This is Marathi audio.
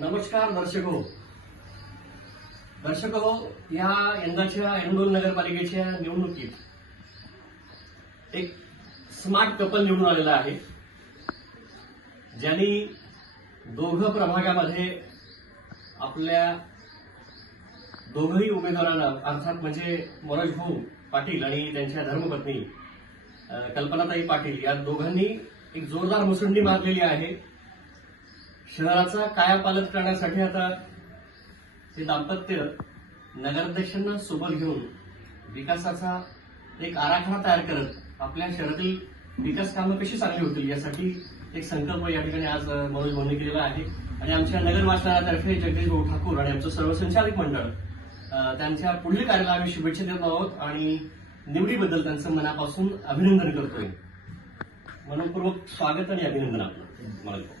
नमस्कार दर्शक. हो दर्शक हो या यंदाच्या एनडोल नगरपालिकेच्या निवडणुकीत एक स्मार्ट कपल निवडून आलेला आहे ज्यांनी दोघं प्रभागामध्ये आपल्या दोघही उमेदवारांना अर्थात म्हणजे मनोज भाऊ पाटील आणि त्यांच्या धर्मपत्नी कल्पनाताई पाटील या दोघांनी एक जोरदार मुसंडी मारलेली आहे. शहराचा कायापालट करण्यासाठी आता हे दाम्पत्य नगराध्यक्षांना सोबत घेऊन विकासाचा एक आराखडा तयार करत आपल्या शहरातील विकास कामं कशी चांगली होतील यासाठी एक संकल्प या ठिकाणी आज मनोज भाऊंनी केलेला आहे. आणि आमच्या नगर वाचनालयातर्फे जगदीश भाऊ ठाकूर आणि आमचं सर्व संचालक मंडळ त्यांच्या पुढील कार्याला आम्ही शुभेच्छा देत आहोत आणि निवडीबद्दल त्यांचं मनापासून अभिनंदन करतोय. मनपूर्वक स्वागत आणि अभिनंदन आपलं. मनोज भाऊ.